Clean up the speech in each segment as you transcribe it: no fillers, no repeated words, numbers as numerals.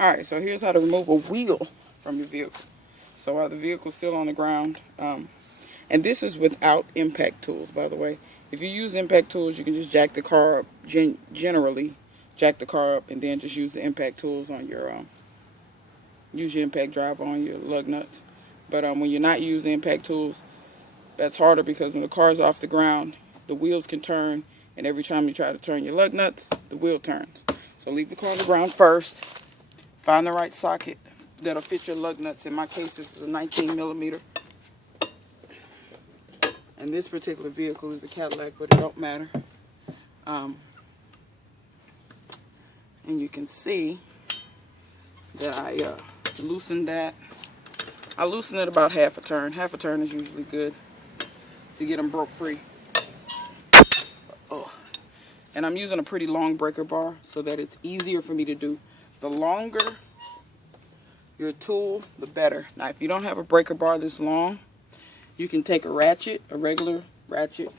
Alright, so here's how to remove a wheel from your vehicle. So while the vehicle's still on the ground, and this is without impact tools, by the way. If you use impact tools, you can just jack the car up, generally jack the car up, and then just use the impact tools on your, use your impact driver on your lug nuts. But when you're not using impact tools, that's harder because when the car's off the ground, the wheels can turn, and every time you try to turn your lug nuts, the wheel turns. So leave the car on the ground first. Find the right socket that'll fit your lug nuts. In my case, this is a 19 millimeter. And this particular vehicle is a Cadillac, but it don't matter. And you can see that I loosened that. I loosened it about half a turn. Half a turn is usually good to get them broke free. Oh. And I'm using a pretty long breaker bar so that it's easier for me to do. The longer your tool, the better. Now, if you don't have a breaker bar this long, you can take a ratchet, a regular ratchet,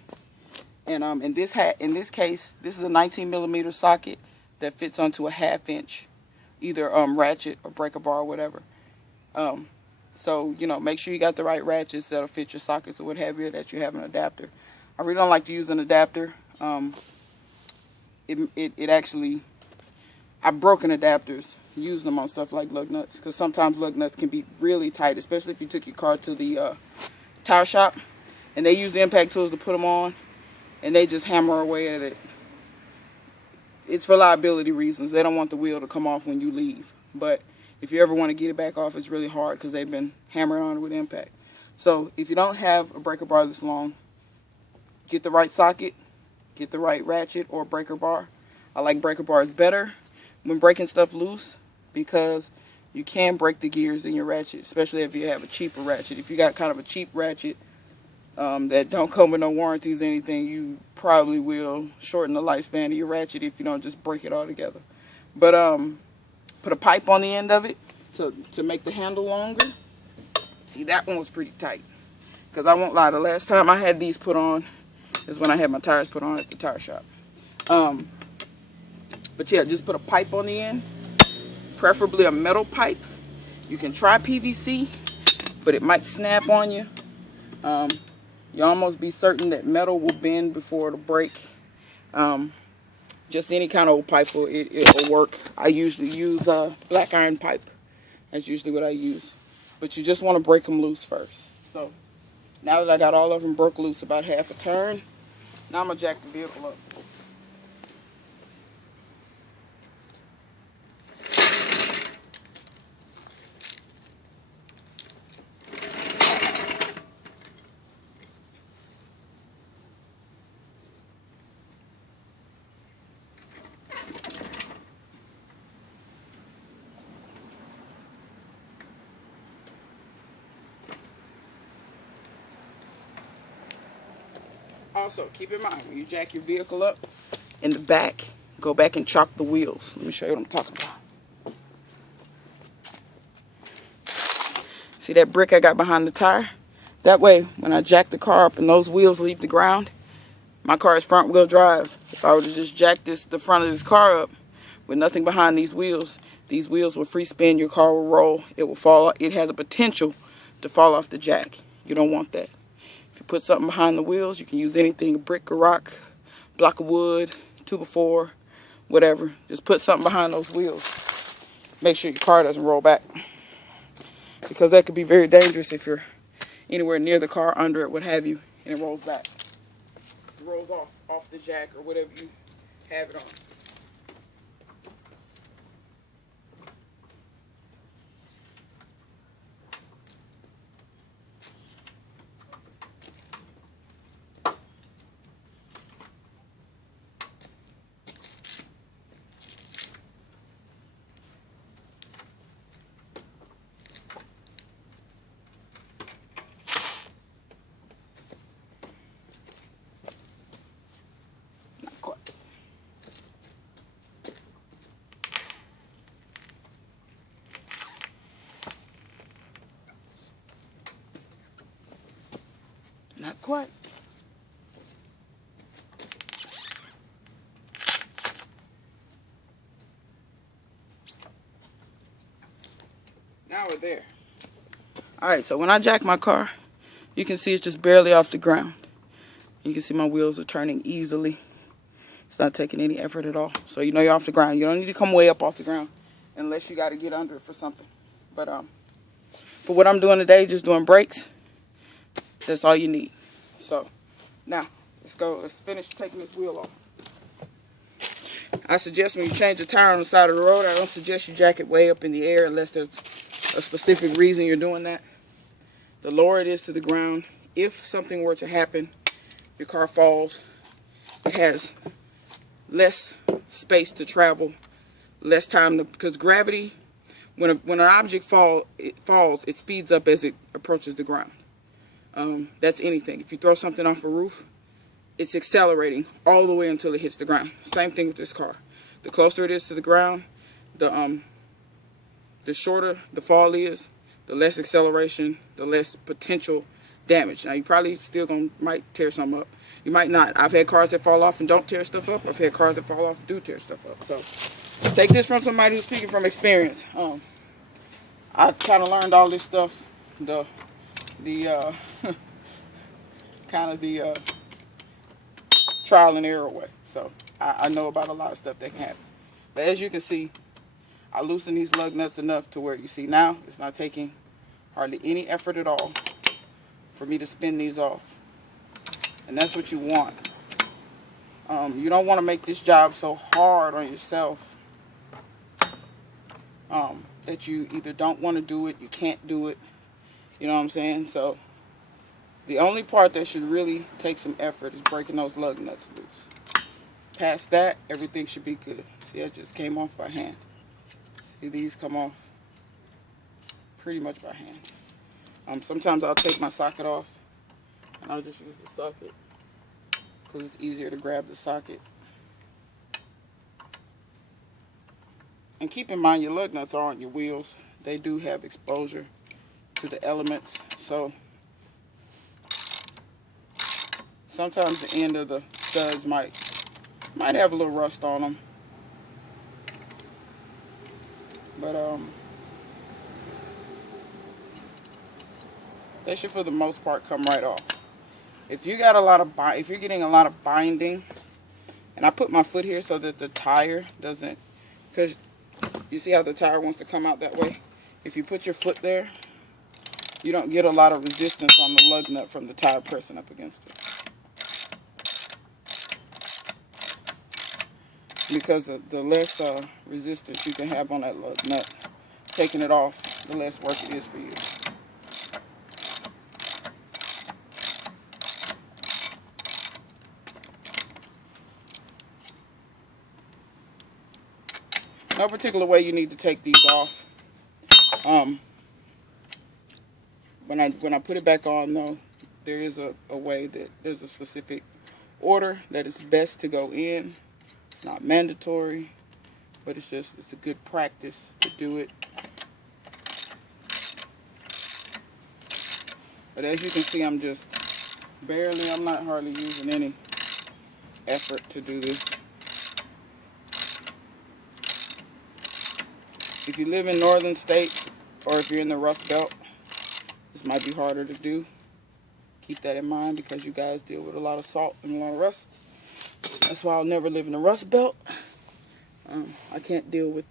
and in this case, this is a 19 millimeter socket that fits onto a 1/2 inch, either ratchet or breaker bar or whatever. So make sure you got the right ratchets that'll fit your sockets or what have you, that you have an adapter. I really don't like to use an adapter. It actually, I've broken adapters using them on stuff like lug nuts, because sometimes lug nuts can be really tight, especially if you took your car to the tire shop and they use the impact tools to put them on and they just hammer away at it. It's for liability reasons. They don't want the wheel to come off when you leave. But if you ever want to get it back off, it's really hard because they've been hammering on it with impact. So if you don't have a breaker bar this long, get the right socket, get the right ratchet or breaker bar. I like breaker bars better when breaking stuff loose because you can break the gears in your ratchet, especially if you have a cheaper ratchet. If you got kind of a cheap ratchet that don't come with no warranties or anything, you probably will shorten the lifespan of your ratchet if you don't just break it all together. But put a pipe on the end of it to make the handle longer. See, that one was pretty tight. Because I won't lie, the last time I had these put on is when I had my tires put on at the tire shop. But yeah, just put a pipe on the end, preferably a metal pipe. You can try PVC, but it might snap on you. You almost be certain that metal will bend before it'll break. Just any kind of old pipe it'll work. I usually use a black iron pipe. That's usually what I use. But you just want to break them loose first. So now that I got all of them broke loose about half a turn, now I'm going to jack the vehicle up. Also, keep in mind, when you jack your vehicle up in the back, go back and chalk the wheels. Let me show you what I'm talking about. See that brick I got behind the tire? That way, when I jack the car up and those wheels leave the ground, my car is front wheel drive. If I were to just jack the front of this car up with nothing behind these wheels will free spin, your car will roll, it will fall. It has a potential to fall off the jack. You don't want that. If you put something behind the wheels, you can use anything, a brick, a rock, block of wood, 2x4, whatever. Just put something behind those wheels. Make sure your car doesn't roll back, because that could be very dangerous if you're anywhere near the car, under it, what have you, and it rolls back. It rolls off the jack or whatever you have it on. Not quite. Not quite. Now we're there. Alright, so when I jack my car, you can see it's just barely off the ground. You can see my wheels are turning easily. It's not taking any effort at all. So you know you're off the ground. You don't need to come way up off the ground unless you got to get under it for something. But for what I'm doing today, just doing brakes, that's all you need. So now let's go. Let's finish taking this wheel off. I suggest when you change the tire on the side of the road, I don't suggest you jack it way up in the air unless there's a specific reason you're doing that. The lower it is to the ground, if something were to happen, your car falls, it has less space to travel, less time to, because gravity, when an object falls, it speeds up as it approaches the ground. That's anything. If you throw something off a roof, it's accelerating all the way until it hits the ground. Same thing with this car. The closer it is to the ground, the shorter the fall is, the less acceleration, the less potential damage. Now you probably still might tear something up. You might not. I've had cars that fall off and don't tear stuff up. I've had cars that fall off and do tear stuff up. So take this from somebody who's speaking from experience. I kind of learned all this stuff the trial and error way. So I know about a lot of stuff that can happen. But as you can see, I loosen these lug nuts enough to where you see now it's not taking hardly any effort at all for me to spin these off. And that's what you want. You don't want to make this job so hard on yourself that you either don't want to do it, you can't do it. You know what I'm saying? So the only part that should really take some effort is breaking those lug nuts loose. Past that, everything should be good. See, I just came off by hand. See, these come off pretty much by hand. Sometimes I'll take my socket off and I'll just use the socket because it's easier to grab the socket. And keep in mind your lug nuts are on your wheels. They do have exposure to the elements, so sometimes the end of the studs might have a little rust on them. But they should, for the most part, come right off. If you got if you're getting a lot of binding, and I put my foot here so that the tire doesn't, because you see how the tire wants to come out that way. If you put your foot there, you don't get a lot of resistance on the lug nut from the tire pressing up against it. Because the less resistance you can have on that lug nut, taking it off, the less work it is for you. No particular way you need to take these off. When I put it back on, though, there is a way that there's a specific order that is best to go in. It's not mandatory, but it's a good practice to do it. But as you can see, I'm just I'm not hardly using any effort to do this. If you live in northern states, or if you're in the Rust Belt, this might be harder to do. Keep that in mind because you guys deal with a lot of salt and a lot of rust. That's why I'll never live in the Rust Belt. I can't deal with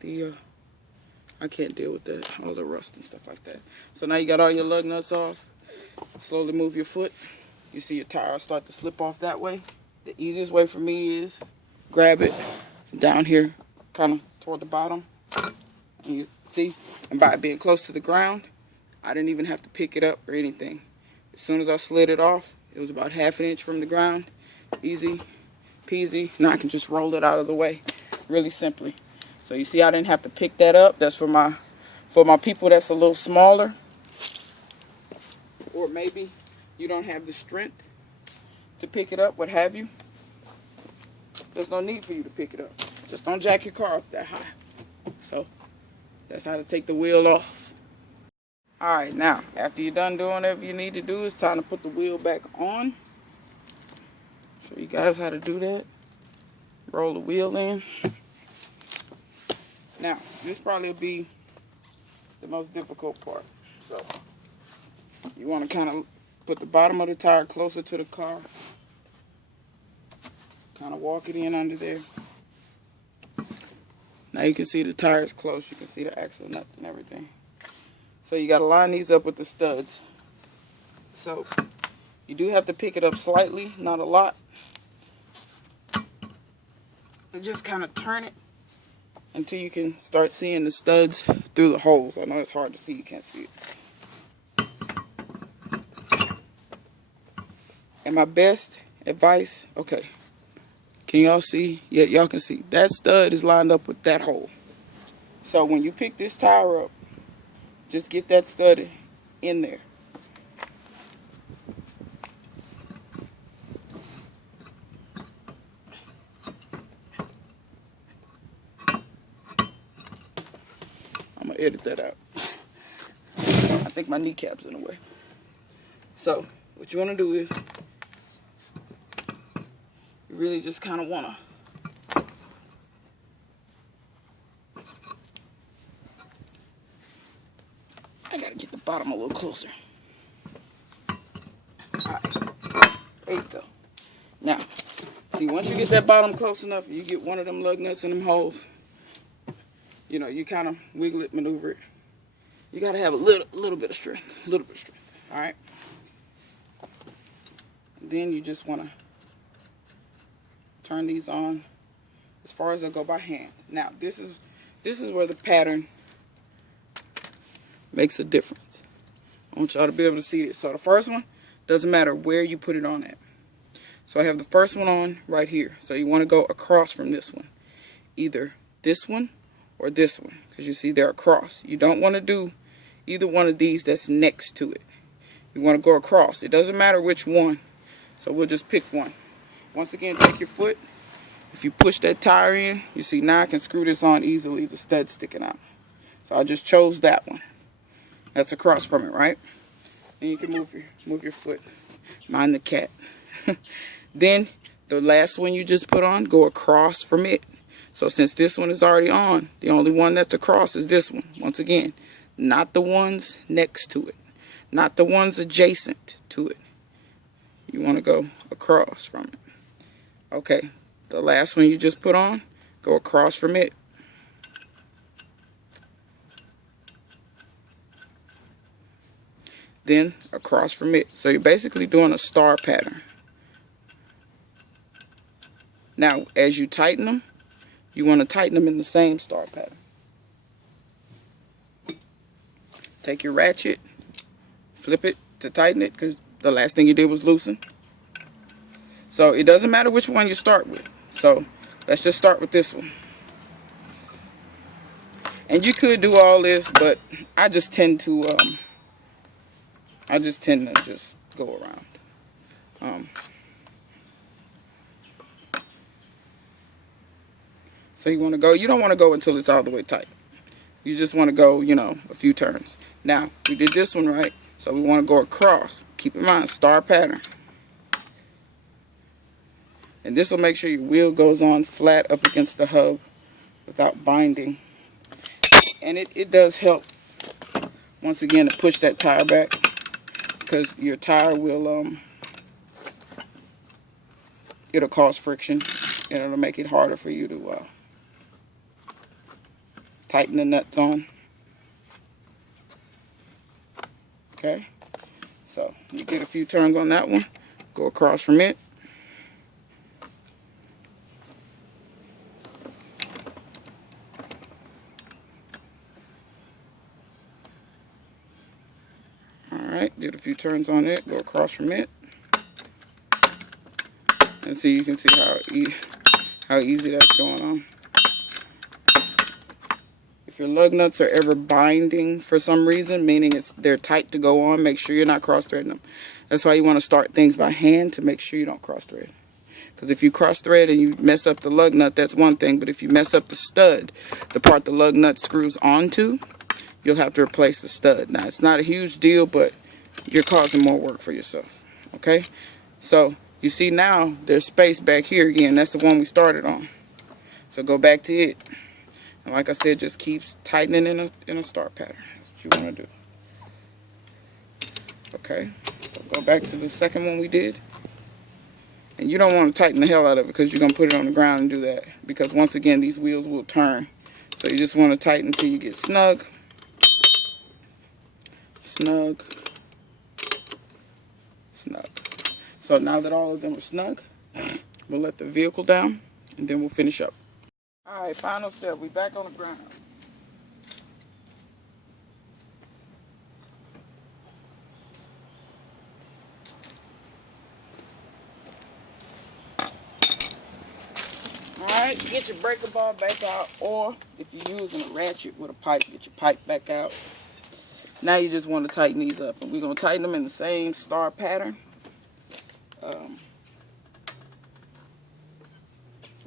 all the rust and stuff like that. So now you got all your lug nuts off. Slowly move your foot. You see your tire start to slip off that way. The easiest way for me is grab it down here, kind of toward the bottom. And you see, and by being close to the ground, I didn't even have to pick it up or anything. As soon as I slid it off, it was about ½ an inch from the ground. Easy peasy. Now I can just roll it out of the way really simply. So you see I didn't have to pick that up. That's for my people that's a little smaller, or maybe you don't have the strength to pick it up, what have you. There's no need for you to pick it up. Just don't jack your car up that high. So that's how to take the wheel off. Alright, now after you're done doing whatever you need to do, it's time to put the wheel back on. Show you guys how to do that. Roll the wheel in. Now, this probably will be the most difficult part. So you want to kind of put the bottom of the tire closer to the car. Kind of walk it in under there. Now you can see the tires close. You can see the axle nuts and everything. So you got to line these up with the studs. So you do have to pick it up slightly, not a lot. And just kind of turn it until you can start seeing the studs through the holes. I know it's hard to see, you can't see it. And my best advice, okay, can y'all see? Yeah, y'all can see. That stud is lined up with that hole. So when you pick this tire up, just get that stud in there. I'm going to edit that out. I think my kneecap's in the way. So what you want to do is, you really just kind of want to I gotta get the bottom a little closer. Alright, there you go. Now, see, once you get that bottom close enough, you get one of them lug nuts in them holes, you know, you kind of wiggle it, maneuver it. You gotta have a little bit of strength, alright? Then you just wanna turn these on as far as I go by hand. Now, this is where the pattern makes a difference. I want y'all to be able to see this. So the first one, doesn't matter where you put it on at. So I have the first one on right here. So you want to go across from this one. Either this one or this one, because you see they're across. You don't want to do either one of these that's next to it. You want to go across. It doesn't matter which one. So we'll just pick one. Once again, take your foot. If you push that tire in, you see now I can screw this on easily. The stud's sticking out. So I just chose that one. That's across from it, right? Then you can move your foot. Mind the cat. Then the last one you just put on, go across from it. So since this one is already on, the only one that's across is this one. Once again, not the ones next to it. Not the ones adjacent to it. You want to go across from it. Okay, the last one you just put on, go across from it. Then across from it. So you're basically doing a star pattern. Now, as you tighten them, you want to tighten them in the same star pattern. Take your ratchet, flip it to tighten it, because the last thing you did was loosen. So it doesn't matter which one you start with. So let's just start with this one. And you could do all this, but I just tend to just go around. So you want to go, you don't want to go until it's all the way tight. You just want to go, you know, a few turns. Now, we did this one right, so we want to go across. Keep in mind, star pattern. And this will make sure your wheel goes on flat up against the hub without binding. And it does help, once again, to push that tire back, because your tire will, it'll cause friction, and it'll make it harder for you to tighten the nuts on. Okay, so you get a few turns on that one, go across from it. Alright, did a few turns on it, go across from it. And see, you can see how easy that's going on. If your lug nuts are ever binding for some reason, meaning they're tight to go on, make sure you're not cross-threading them. That's why you want to start things by hand, to make sure you don't cross-thread. Because if you cross-thread and you mess up the lug nut, that's one thing. But if you mess up the stud, the part the lug nut screws onto, you'll have to replace the stud. Now, it's not a huge deal, but you're causing more work for yourself. Okay? So, you see now, there's space back here again. That's the one we started on. So, go back to it. And like I said, just keeps tightening in a star pattern. That's what you want to do. Okay, so go back to the second one we did. And you don't want to tighten the hell out of it because you're going to put it on the ground and do that. Because once again, these wheels will turn. So you just want to tighten until you get snug. Snug. Snug. So now that all of them are snug, we'll let the vehicle down and then we'll finish up. Alright, final step. We back on the ground. Alright, get your breaker bar back out, or if you're using a ratchet with a pipe, get your pipe back out. Now you just want to tighten these up, and we're going to tighten them in the same star pattern.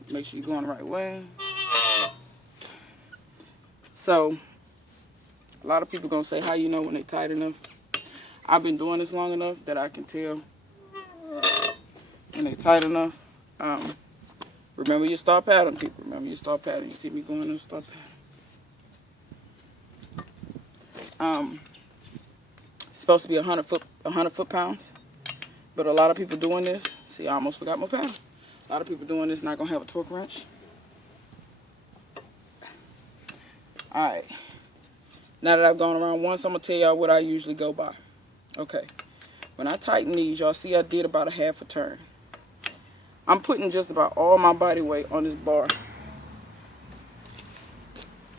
Make sure you're going the right way. So, a lot of people are going to say, how you know when they're tight enough? I've been doing this long enough that I can tell when they're tight enough. Remember your star pattern, people. Remember your star pattern. You see me going in the star pattern. It's supposed to be 100 foot-pounds. But a lot of people doing this, see, I almost forgot my pattern. A lot of people doing this not going to have a torque wrench. Alright. Now that I've gone around once, I'm going to tell y'all what I usually go by. Okay. When I tighten these, y'all see I did about a half a turn. I'm putting just about all my body weight on this bar.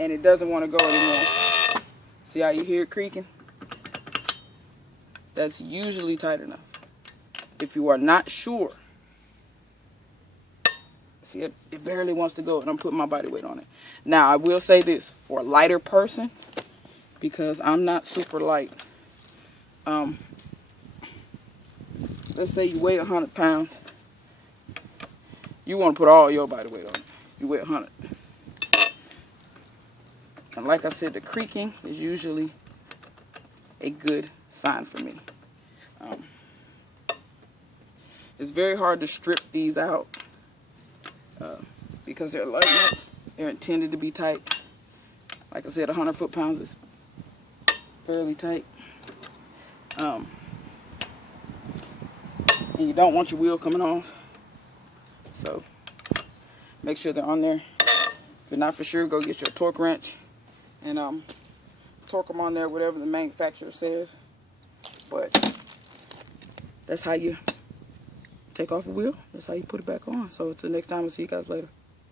And it doesn't want to go anymore. See how you hear it creaking? That's usually tight enough. If you are not sure, see, it barely wants to go, and I'm putting my body weight on it. Now, I will say this, for a lighter person, because I'm not super light, let's say you weigh 100 pounds, you want to put all your body weight on it. You weigh 100. And like I said, the creaking is usually a good sign for me. It's very hard to strip these out because they're lug nuts. They're intended to be tight. Like I said, 100 foot-pounds is fairly tight. And you don't want your wheel coming off. So make sure they're on there. If you're not for sure, go get your torque wrench and torque them on there, whatever the manufacturer says. But that's how you take off a wheel. That's how you put it back on. So until next time, we'll see you guys later.